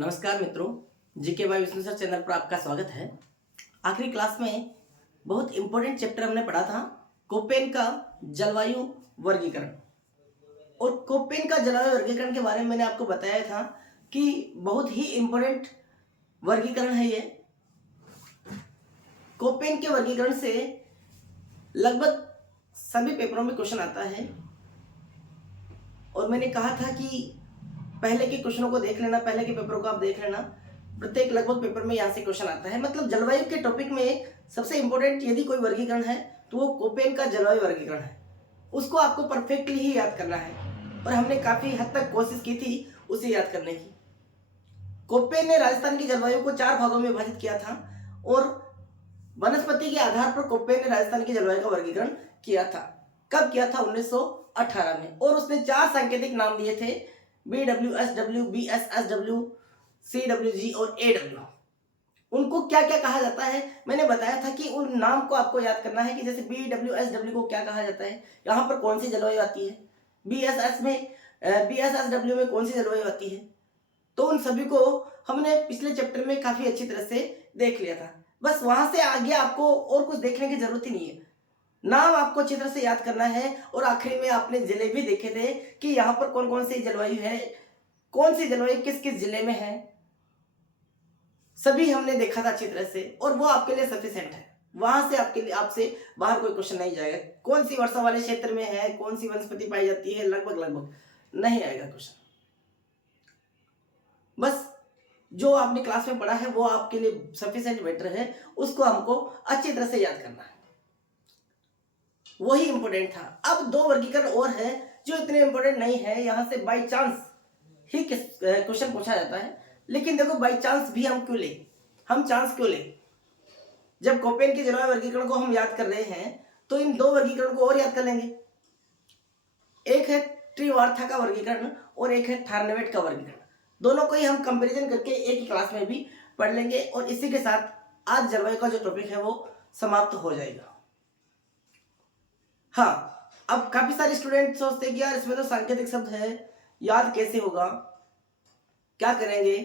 नमस्कार मित्रों, GK by Vishnu sir channel पर आपका स्वागत है। आखिरी क्लास में बहुत इंपॉर्टेंट चैप्टर हमने पढ़ा था, कोपेन का जलवायु वर्गीकरण। और कोपेन का जलवायु वर्गीकरण के बारे में मैंने आपको बताया था कि बहुत ही इंपॉर्टेंट वर्गीकरण है ये। कोपेन के वर्गीकरण से लगभग सभी पेपरों में क्वेश्चन आता है और मैंने कहा था कि पहले के क्वेश्चनों को देख लेना, पहले के पेपरों को आप देख लेना, प्रत्येक लगभग पेपर में यहाँ से क्वेश्चन आता है। मतलब जलवायु के टॉपिक में सबसे इंपॉर्टेंट यदि कोई वर्गीकरण है तो वो कोपेन का जलवायु वर्गीकरण है। उसको आपको परफेक्टली ही याद करना है और हमने काफी हद तक कोशिश की थी उसे याद करने की। कोपेन ने राजस्थान की जलवायु को 4 भागों में विभाजित किया था और वनस्पति के आधार पर कोपेन ने राजस्थान की जलवायु का वर्गीकरण किया था। कब किया था? 1918 में। और उसने 4 सांकेतिक नाम दिए थे, BWSW, BSSW, CWG और AW। उनको क्या क्या कहा जाता है मैंने बताया था कि उन नाम को आपको याद करना है कि जैसे BWSW को क्या कहा जाता है, यहाँ पर कौन सी जलवायु आती है, BSSW में कौन सी जलवायु आती है। तो उन सभी को हमने पिछले चैप्टर में काफी अच्छी तरह से देख लिया था। बस वहां से आगे आपको और कुछ देखने की जरूरत ही नहीं है, नाम आपको अच्छी तरह से याद करना है। और आखिरी में आपने जिले भी देखे थे कि यहाँ पर कौन कौन सी जलवायु है, कौन सी जलवायु किस किस जिले में है, सभी हमने देखा था अच्छी तरह से और वो आपके लिए सफिशिएंट है। वहां से आपके लिए आपसे बाहर कोई क्वेश्चन नहीं जाएगा, कौन सी वर्षा वाले क्षेत्र में है, कौन सी वनस्पति पाई जाती है, लगभग नहीं आएगा क्वेश्चन। बस जो आपने क्लास में पढ़ा है वो आपके लिए सफिशिएंट बेटर है, उसको हमको अच्छी तरह से याद करना है, वही इंपॉर्टेंट था। अब 2 वर्गीकरण और है जो इतने इंपॉर्टेंट नहीं है, यहां से बाई चांस ही क्वेश्चन पूछा जाता है। लेकिन देखो बाई चांस भी हम क्यों ले, हम चांस क्यों ले? जब कोपेन के जलवायु वर्गीकरण को हम याद कर रहे हैं तो इन 2 वर्गीकरण को और याद कर लेंगे। एक है त्रिवार्था का वर्गीकरण और एक है थार्नवेट का वर्गीकरण। दोनों को ही हम कंपेरिजन करके एक ही क्लास में भी पढ़ लेंगे और इसी के साथ आज जलवायु का जो टॉपिक है वो समाप्त हो जाएगा। हाँ, अब काफी सारे स्टूडेंट सोचते हैं कि यार इसमें तो सांकेतिक शब्द है, याद कैसे होगा, क्या करेंगे?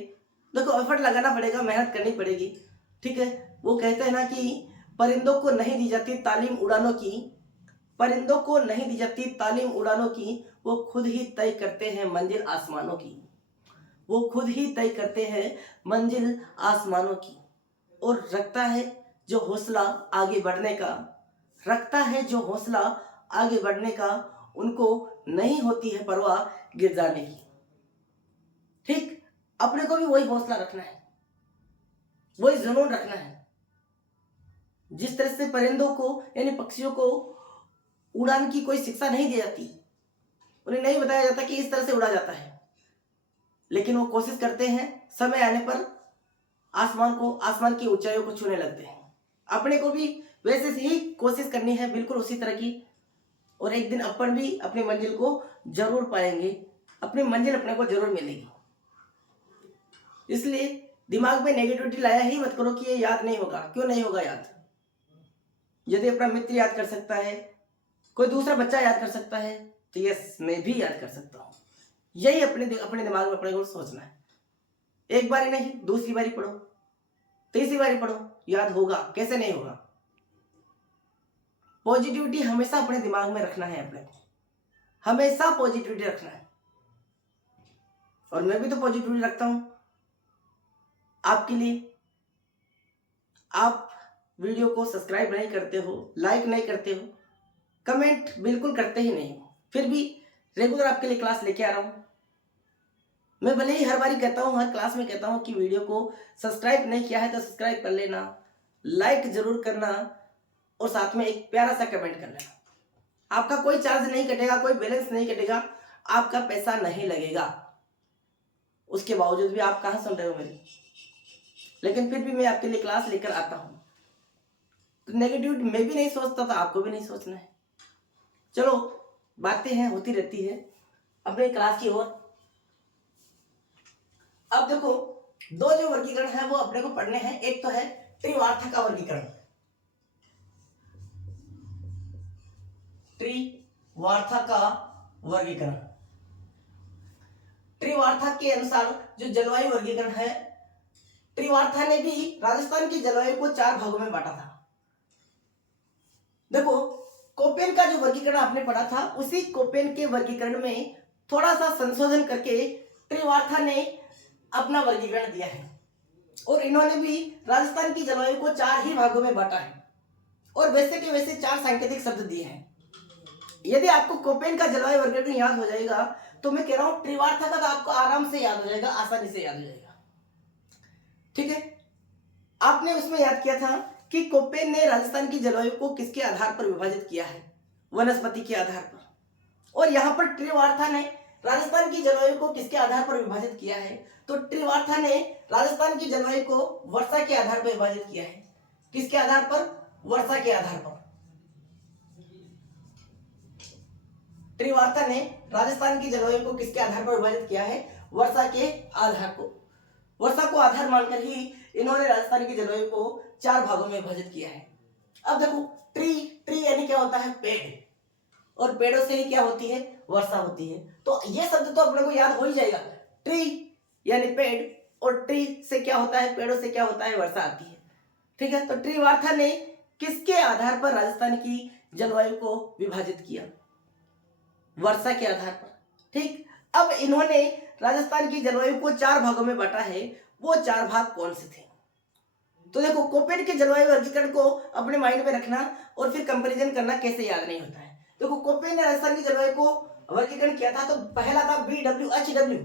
देखो एफर्ट लगाना पड़ेगा, मेहनत करनी पड़ेगी, ठीक है। वो कहते हैं ना कि परिंदों को नहीं दी जाती तालीम उड़ानों की, परिंदों को नहीं दी जाती तालीम उड़ानों की, वो खुद ही तय करते हैं मंजिल आसमानों की, वो खुद ही तय करते हैं मंजिल आसमानों की। और रखता है जो हौसला आगे बढ़ने का, रखता है जो हौसला आगे बढ़ने का, उनको नहीं होती है परवाह गिर जाने की। ठीक, अपने को भी वही हौसला रखना है, वही जुनून रखना है। जिस तरह से परिंदों को यानी पक्षियों को उड़ान की कोई शिक्षा नहीं दी जाती, उन्हें नहीं बताया जाता कि इस तरह से उड़ा जाता है, लेकिन वो कोशिश करते हैं, समय आने पर आसमान की ऊंचाइयों को छूने लगते हैं। अपने को भी वैसे ही कोशिश करनी है, बिल्कुल उसी तरह की। और एक दिन अपन भी अपनी मंजिल को जरूर पाएंगे, अपनी मंजिल अपने को जरूर मिलेगी। इसलिए दिमाग में नेगेटिविटी लाया ही मत करो कि ये याद नहीं होगा। क्यों नहीं होगा याद? यदि अपना मित्र याद कर सकता है, कोई दूसरा बच्चा याद कर सकता है, तो यस मैं भी याद कर सकता हूं। यही अपने दिमाग में अपने को सोचना है। एक बारी नहीं, दूसरी बारी पढ़ो, तीसरी बारी पढ़ो, याद होगा। कैसे नहीं होगा? पॉजिटिविटी हमेशा अपने दिमाग में रखना है, अपने को हमेशा पॉजिटिविटी रखना है। और मैं भी तो पॉजिटिविटी रखता हूं आपके लिए। आप वीडियो को सब्सक्राइब नहीं करते हो, लाइक नहीं करते हो, कमेंट बिल्कुल करते ही नहीं हो, फिर भी रेगुलर आपके लिए क्लास लेके आ रहा हूं। मैं भले ही हर बारी कहता हूं, हर क्लास में कहता हूं कि वीडियो को सब्सक्राइब नहीं किया है तो सब्सक्राइब कर लेना, लाइक जरूर करना और साथ में एक प्यारा सा कमेंट कर लेना। आपका कोई चार्ज नहीं कटेगा, कोई बैलेंस नहीं कटेगा, आपका पैसा नहीं लगेगा। उसके बावजूद भी आप कहां सुन रहे हो मेरी? लेकिन फिर भी मैं आपके लिए क्लास लेकर आता हूं। तो नेगेटिविटी मैं भी नहीं सोचता, तो आपको भी नहीं सोचना है। चलो, बातें हैं, होती रहती है। अपने क्लास की ओर अब देखो, 2 जो वर्गीकरण है वो अपने को पढ़ने हैं। एक तो है त्रिवार्था का वर्गीकरण, त्रिवार्था का वर्गीकरण त्रिवार्था के अनुसार जो जलवायु वर्गीकरण है, त्रिवार्था ने भी राजस्थान की जलवायु को 4 भागों में बांटा था। देखो, कोपेन का जो वर्गीकरण आपने पढ़ा था, उसी कोपेन के वर्गीकरण में थोड़ा सा संशोधन करके त्रिवार्था ने अपना वर्गीकरण दिया है, और इन्होंने भी राजस्थान की जलवायु को 4 ही भागों में बांटा है, और वैसे के वैसे 4 सांकेतिक शब्द दिए हैं। यदि आपको कोपेन का जलवायु वर्गीकरण याद हो जाएगा, तो मैं कह रहा हूं त्रिवार्था का तो आपको आराम से याद हो जाएगा, आसानी से याद हो जाएगा। ठीक है, आपने उसमें याद किया था कि कोपेन ने राजस्थान की जलवायु को किसके आधार पर विभाजित किया है? वनस्पति के आधार पर। और यहां पर त्रिवार्था ने राजस्थान की जलवायु को किसके आधार पर विभाजित किया है? तो त्रिवार्था ने राजस्थान की जलवायु को वर्षा के आधार पर विभाजित किया है। किसके आधार पर? वर्षा के आधार पर। त्रिवार्था ने राजस्थान की जलवायु को किसके आधार पर विभाजित किया है? वर्षा के आधार को। वर्षा को आधार मानकर ही इन्होंने राजस्थान की जलवायु को 4 भागों में विभाजित किया है। अब देखो, ट्री यानी क्या होता है? पेड़, और पेड़ों से ही क्या होती है? वर्षा होती है। तो ये शब्द तो अपने को याद हो ही जाएगा, ट्री यानी पेड़, और ट्री से क्या होता है? पेड़ों से क्या होता है? वर्षा आती है। ठीक है, तो त्रिवार्था ने किसके आधार पर राजस्थान की जलवायु को विभाजित किया? वर्षा के आधार पर। ठीक, अब इन्होंने राजस्थान की जलवायु को 4 भागों में बांटा है। वो 4 भाग कौन से थे? तो देखो, कोपेन के जलवायु वर्गीकरण को अपने माइंड में रखना और फिर कंपैरिजन करना कैसे याद नहीं होता है। देखो, कोपेन ने राजस्थान की जलवायु को वर्गीकरण किया था, तो पहला था BWHW,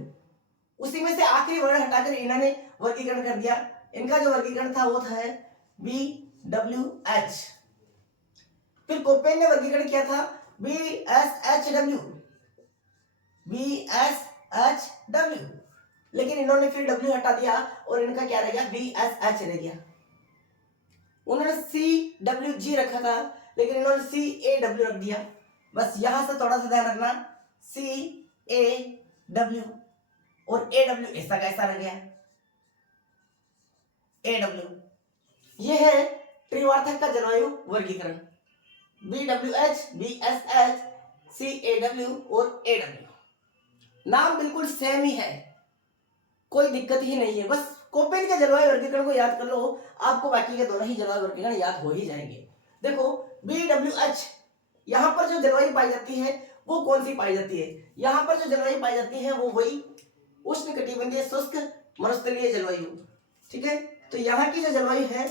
उसी में से आखिरी वर्ण हटाकर इन्होंने वर्गीकरण कर दिया। इनका जो वर्गीकरण था वो था BWH। फिर कोपेन ने वर्गीकरण किया था BSHW, लेकिन इन्होंने फिर W हटा दिया और इनका क्या रह गया? BSH रह गया। उन्होंने CWG रखा था, लेकिन इन्होंने CAW रख दिया। बस यहां से थोड़ा सा ध्यान रखना, CAW और AW ऐसा कैसा रह गया? AW। यह है त्रिवार्था का जलवायु वर्गीकरण, BWH, BSH, CAW और AW। नाम बिल्कुल सेम ही है, कोई दिक्कत ही नहीं है। बस कोपेन के जलवायु वर्गीकरण को याद कर लो, आपको बाकी के दोनों ही जलवायु वर्गीकरण याद हो ही जाएंगे। देखो, BWH, यहाँ पर जो जलवायु पाई जाती है वो कौन सी पाई जाती है? यहाँ पर जो जलवायु पाई जाती है वो वही उष्णकटिबंधीय शुष्क मरुस्थलीय जलवायु। ठीक है, तो यहाँ की जो जलवायु है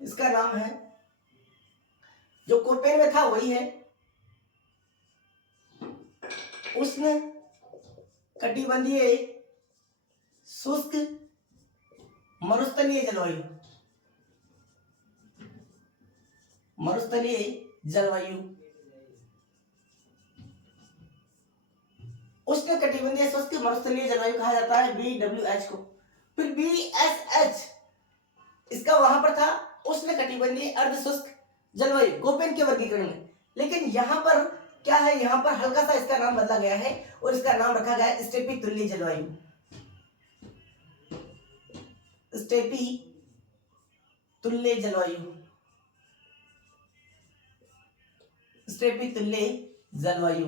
इसका नाम है, जो कोपेन में था वही है उष्ण कटिबंधीय शुष्क मरुस्थलीय जलवायु। मरुस्थलीय जलवायु, उष्ण कटिबंधीय शुष्क मरुस्थलीय जलवायु कहा जाता है BWH को। फिर BSH, इसका वहां पर था उष्ण कटिबंधीय अर्ध शुष्क जलवायु कोपेन के वर्गीकरण में, लेकिन यहां पर क्या है? यहां पर हल्का सा इसका नाम बदला गया है और इसका नाम रखा गया है स्टेपी तुल्य जलवायु। स्टेपी तुल्य जलवायु, स्टेपी तुल्य जलवायु।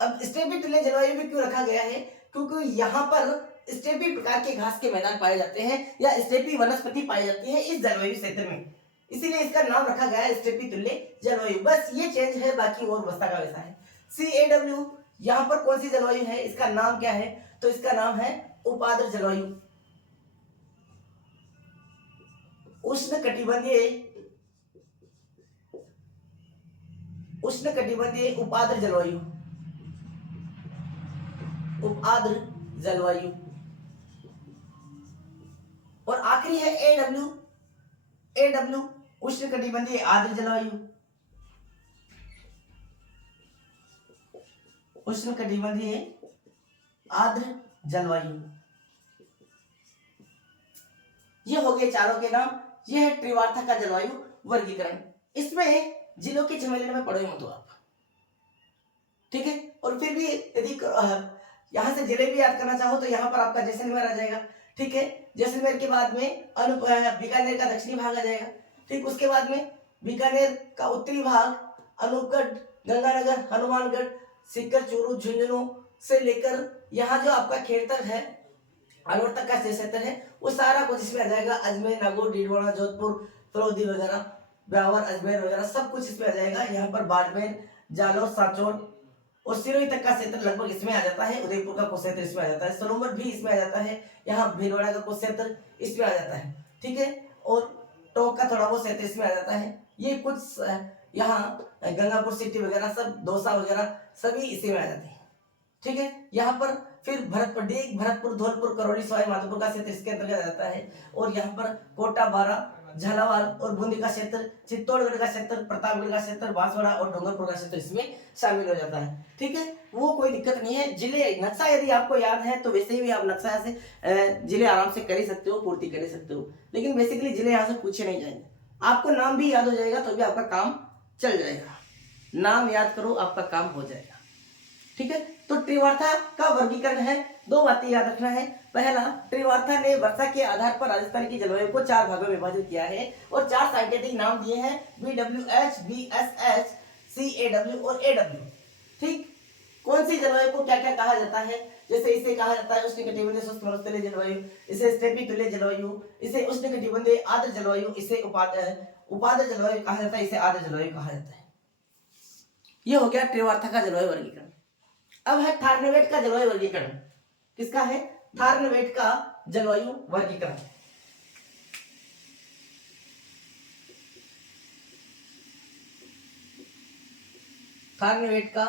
अब स्टेपी तुल्य जलवायु भी क्यों रखा गया है? क्योंकि यहाँ पर स्टेपी प्रकार के घास के मैदान पाए जाते हैं या स्टेपी वनस्पति पाई जाती है इस जलवायु क्षेत्र में, इसीलिए इसका नाम रखा गया है स्टेपी तुल्य जलवायु। बस ये चेंज है, बाकी और वैसा का वैसा है। CAW, यहाँ पर कौन सी जलवायु है? इसका नाम क्या है? तो इसका नाम है उपाद्र जलवायु, उष्ण कटिबंधीय उपाद्र जलवायु, उपाद्र जलवायु। और आखिरी है AW, उष्ण कटिबंधीय आर्द्र जलवायु, उष्ण कटिबंधीय आर्द्र जलवायु। ये हो गए चारों के नाम। यह है त्रिवार्था का जलवायु वर्गीकरण। इसमें जिलों के झमेले में पड़े मत आप, ठीक है। और फिर भी यदि यहाँ से जिले भी याद करना चाहो तो यहाँ पर आपका जैसलमेर आ जाएगा, ठीक है। जैसलमेर के बाद में बीकानेर का दक्षिणी भाग आ जाएगा, ठीक। उसके बाद में बीकानेर का उत्तरी भाग, अनूपगढ़, गंगानगर, हनुमानगढ़, सीकर, चूरू, झुंझुनू, से लेकर यहाँ जो आपका खेड़ तक है, अलवर तक का क्षेत्र है, वो सारा कुछ इसमें आ जाएगा। अजमेर, नागौर, डीडवाना, जोधपुर, फलोदी वगैरह, ब्यावर, अजमेर वगैरह सब कुछ इसमें आ जाएगा। यहाँ पर बाड़मेर, जालौर, सांचौर और सिरोही तक का क्षेत्र लगभग इसमें आ जाता है। उदयपुर का कुछ क्षेत्र इसमें आ जाता है। सलूमर भी इसमें आ जाता है। यहाँ भीलवाड़ा का कुछ क्षेत्र इसमें आ जाता है, ठीक है। और टोंक का थोड़ा बहुत क्षेत्र इसमें आ जाता है। ये कुछ यहाँ गंगापुर सिटी वगैरह सब, दौसा वगैरह सभी इसी में आ जाते हैं, ठीक है। यहाँ पर फिर भरतपुर, डेग, भरतपुर, धौलपुर, करौली, सवाई माधोपुर का क्षेत्र इसके अंतर्गत आता है। और यहाँ पर कोटा, बारा, झालावाड़ और बूंदी का क्षेत्र, चित्तौड़गढ़ का क्षेत्र, प्रतापगढ़ का क्षेत्र, बांसवाड़ा और डूंगरपुर का क्षेत्र इसमें शामिल हो जाता है, ठीक है। वो कोई दिक्कत नहीं है। जिले नक्शा यदि आपको याद है तो वैसे ही आप नक्शा से जिले आराम से कर ही सकते हो, पूर्ति कर ही सकते हो। लेकिन बेसिकली जिले यहाँ से पूछे नहीं जाएंगे। आपको नाम भी याद हो जाएगा तो भी आपका काम चल जाएगा। नाम याद करो, आपका काम हो जाएगा, ठीक है। तो त्रिवार्ता का वर्गीकरण है, दो बातें याद रखना है। पहला, त्रिवार्ता ने वर्षा के आधार पर राजस्थान की जलवायु को 4 भागों में विभाजित किया है और 4 सांकेतिक नाम दिए हैं, BWH, BSH, CAW और AW, ठीक। कौन सी जलवायु को क्या क्या कहा जाता है? जैसे इसे कहा जाता है उष्णकटिबंधीय शुष्क मरुस्थलीय जलवायु, इसे स्टेपी तुल्य जलवायु, इसे उष्णकटिबंधीय आर्द्र जलवायु, इसे उपाद्र जलवायु कहा जाता है, इसे आर्द्र जलवायु कहा जाता है। ये हो गया त्रिवार्ता का जलवायु वर्गीकरण। अब है थार्नवेट का जलवायु वर्गीकरण। किसका है? थार्नवेट का जलवायु वर्गीकरण। थार्नवेट का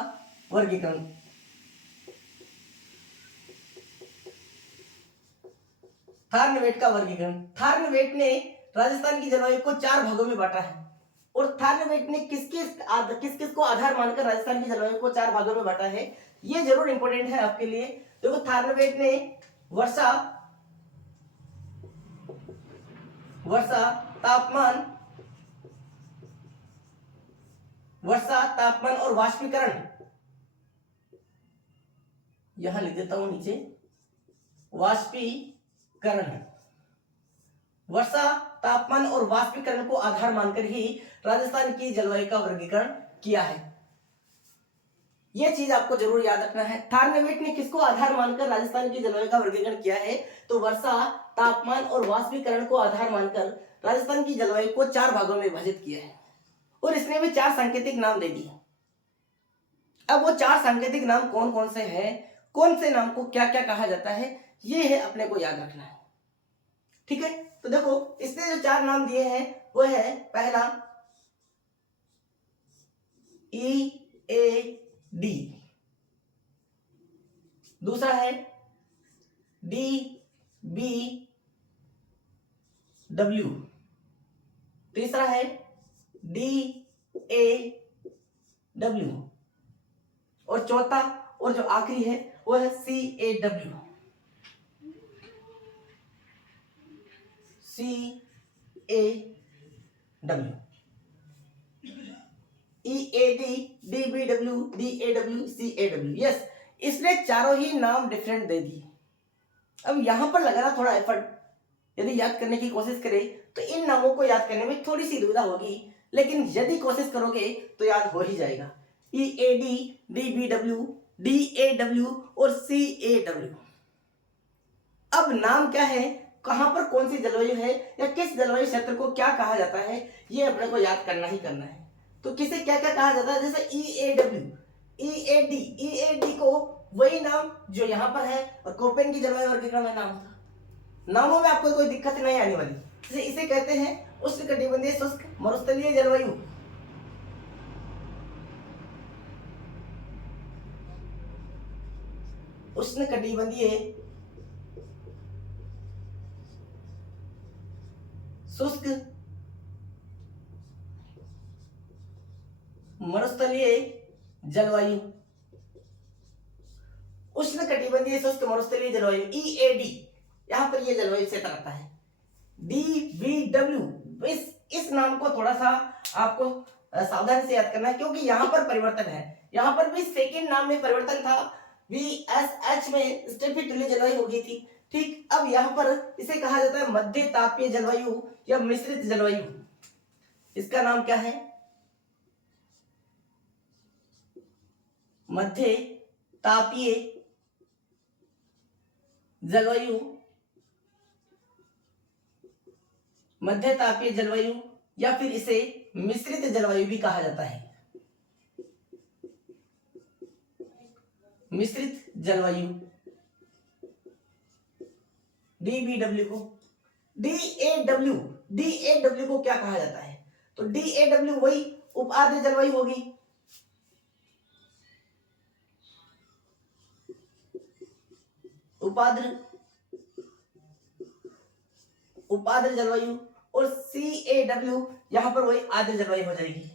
वर्गीकरण। थार्नवेट का वर्गीकरण। थार्नवेट ने राजस्थान की जलवायु को 4 भागों में बांटा है। और थार्नवेट ने किस किस को आधार मानकर राजस्थान की जलवायु को 4 भागों में बांटा है, ये जरूर इंपॉर्टेंट है आपके लिए। देखो, थार्नवेट ने वर्षा, तापमान और वाष्पीकरण, यहां लिख देता हूं नीचे, वाष्पीकरण, वर्षा, तापमान और वाष्पीकरण को आधार मानकर ही राजस्थान की जलवायु का वर्गीकरण किया है। यह चीज आपको जरूर याद रखना है। थार्नवेट ने किसको आधार मानकर राजस्थान की जलवायु का वर्गीकरण किया है? तो वर्षा, तापमान और वाष्पीकरण को आधार मानकर राजस्थान की जलवायु को 4 भागों में विभाजित किया है और इसने भी 4 सांकेतिक नाम दे दिए। अब वो 4 सांकेतिक नाम कौन कौन से हैं, कौन से नाम को क्या क्या कहा जाता है, ये है अपने को याद रखना है, ठीक है। तो देखो, इसने जो 4 नाम दिए हैं वो है, पहला EAD, दूसरा है DBW, तीसरा है DAW और चौथा और जो आखिरी है वो है CAW। EAD, DBW, DAW, CAW। Yes, इसने चारों ही नाम डिफरेंट दे दिए। अब यहां पर लगाना थोड़ा एफर्ट, यदि याद करने की कोशिश करें तो इन नामों को याद करने में थोड़ी सी दुविधा होगी, लेकिन यदि कोशिश करोगे तो याद हो ही जाएगा। EAD, DBW, DAW और CAW। अब नाम क्या है, कहां पर कौन सी जलवायु है या किस जलवायु क्षेत्र को क्या कहा जाता है, ये अपने को याद करना ही करना है। तो किसे क्या क्या कहा जाता है? जैसे EAW, EAD को वही नाम जो यहां पर है और कोपेन की जलवायु वर्गीकरण में नाम था। नामों में आपको कोई दिक्कत नहीं आने वाली। जैसे इसे कहते हैं उष्णकटिबंधीय शुष्क मरुस्थलीय जलवायु, उष्णकटिबंधीय शुष्क मरुस्थलीय जलवायु, उष्णकटिबंधीय शुष्क मरुस्थलीय जलवायु EAD, यहां पर ये जलवायु क्षेत्र आता है। DBW, इस नाम को थोड़ा सा आपको सावधानी से याद करना है क्योंकि यहां पर परिवर्तन है। यहां पर भी सेकेंड नाम में परिवर्तन था, VSH में स्टेपी तुल्य जलवायु हो गई थी, ठीक। अब यहां पर इसे कहा जाता है मध्य तापीय जलवायु या मिश्रित जलवायु। इसका नाम क्या है? मध्य तापीय जलवायु, मध्य तापीय जलवायु, या फिर इसे मिश्रित जलवायु भी कहा जाता है। मिश्रित जलवायु, DBW को, DAW को क्या कहा जाता है? तो DAW वही उपाद्र जलवायु होगी। उपाद्र जलवायु, और CAW यहां पर वही आर्द्र जलवायु हो जाएगी।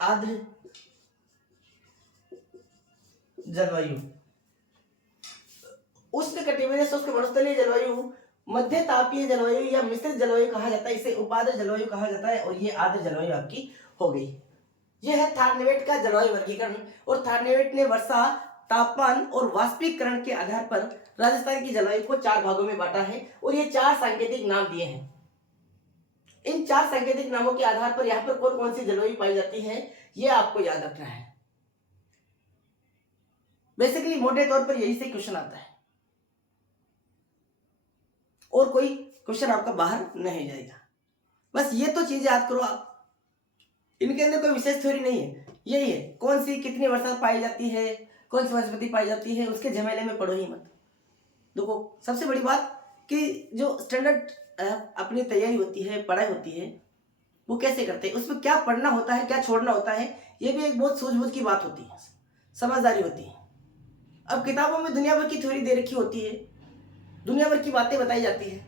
आर्द्र जलवायु, उष्णकटिबंधीय शुष्क मरुस्थलीय जलवायु, मध्य तापीय जलवायु या मिश्रित जलवायु कहा जाता है, इसे उपाद्र जलवायु कहा जाता है, और ये आर्द्र जलवायु आपकी हो गई। यह है थारनेवेट का जलवायु वर्गीकरण। और थारनेवेट ने वर्षा, तापमान और वाष्पीकरण के आधार पर राजस्थान की जलवायु को 4 भागों में बांटा है, और ये 4 सांकेतिक नाम दिए हैं। इन 4 सांकेतिक नामों के आधार पर यहाँ पर कौन कौन सी जलवायु पाई जाती है, ये आपको याद रखना है। बेसिकली मोटे तौर पर यही से क्वेश्चन आता है, और कोई क्वेश्चन आपका बाहर नहीं जाएगा। बस ये तो चीजें याद करो आप, इनके अंदर कोई विशेष थ्योरी नहीं है, यही है कौन सी कितनी वर्षा पाई जाती है, कौन सी वनस्पति पाई जाती है, उसके झमेले में पढ़ो ही मत। देखो सबसे बड़ी बात कि जो स्टैंडर्ड अपनी तैयारी होती है, पढ़ाई होती है, वो कैसे करते हैं, उसमें क्या पढ़ना होता है, क्या छोड़ना होता है, ये भी एक बहुत सूझबूझ की बात होती है, समझदारी होती है। अब किताबों में दुनिया भर की थ्योरी दे रखी होती है, दुनिया भर की बातें बताई जाती है,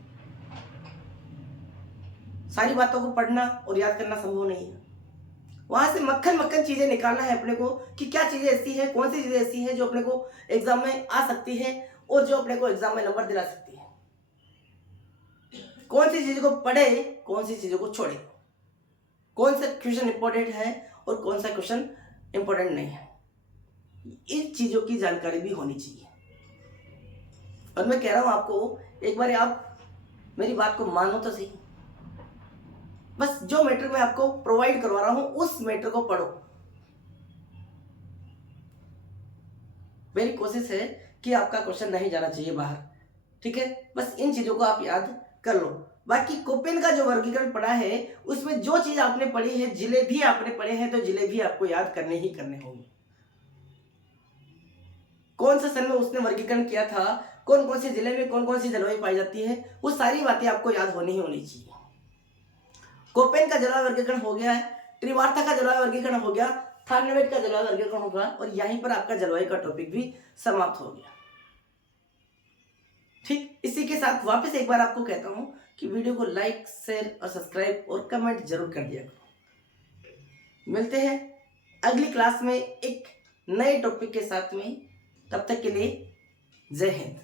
सारी बातों को पढ़ना और याद करना संभव नहीं है। वहां से मक्खन मक्खन चीजें निकालना है अपने को कि क्या चीजें ऐसी है, कौन सी चीजें ऐसी है जो अपने को एग्जाम में आ सकती है और जो अपने को एग्जाम में नंबर दिला सकती है। कौन सी चीजों को पढ़े, कौन सी चीजों को छोड़े, कौन सा क्वेश्चन इंपॉर्टेंट है और कौन सा क्वेश्चन इंपॉर्टेंट नहीं है, इन चीजों की जानकारी भी होनी चाहिए। और मैं कह रहा हूं आपको, एक बार आप मेरी बात को मानो तो सही। बस जो मैटर मैं आपको प्रोवाइड करवा रहा हूं उस मैटर को पढ़ो। मेरी कोशिश है कि आपका क्वेश्चन नहीं जाना चाहिए बाहर, ठीक है। बस इन चीजों को आप याद कर लो। बाकी कोपेन का जो वर्गीकरण पढ़ा है उसमें जो चीज आपने पढ़ी है, जिले भी आपने पढ़े हैं, तो जिले भी आपको याद करने ही करने होंगे। कौन सा सन में उसने वर्गीकरण किया था, कौन कौन से जिले में कौन कौन सी जलवायु पाई जाती है, वो सारी बातें आपको याद होनी ही होनी चाहिए। कोपेन का जलवायु वर्गीकरण हो गया है, त्रिवार्ता का जलवायु वर्गीकरण हो गया, थारनेवेट का जलवायु वर्गीकरण होगा, और यहीं पर आपका जलवायु का टॉपिक भी समाप्त हो गया। ठीक, इसी के साथ वापस एक बार आपको कहता हूं कि वीडियो को लाइक, शेयर और सब्सक्राइब और कमेंट जरूर कर दिया करो। मिलते हैं अगली क्लास में एक नए टॉपिक के साथ में, तब तक के लिए जय हिंद।